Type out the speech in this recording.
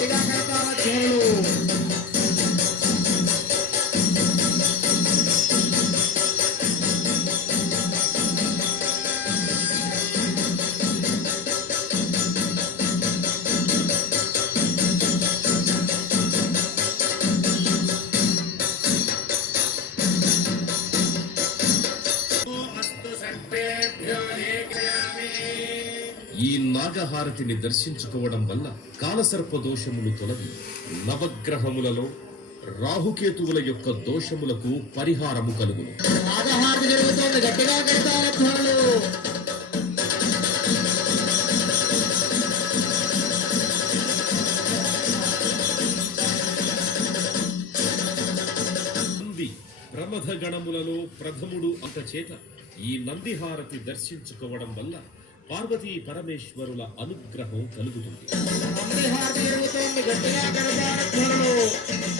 గట్టిగా కడతారా ధ్వనులు. ఈ నాగహారతిని దర్శించుకోవడం వల్ల కాలసర్ప దోషములు తొలగి నవగ్రహములలో రాహుకేతువుల యొక్క దోషములకు పరిహారము కలుగును. నాగహారతి జరుగుతోంది, గట్టిగా కడతారా ధ్వనులు. నంది ప్రమథ గణములలో ప్రథముడు అంతచేత ఈ నందిహారతి దర్శించుకోవడం వల్ల పార్వతీ పరమేశ్వరుల అనుగ్రహం కలుగుతుంది. నందిహారతి జరుగుతోంది, గట్టిగా కడతారా ధ్వనులు.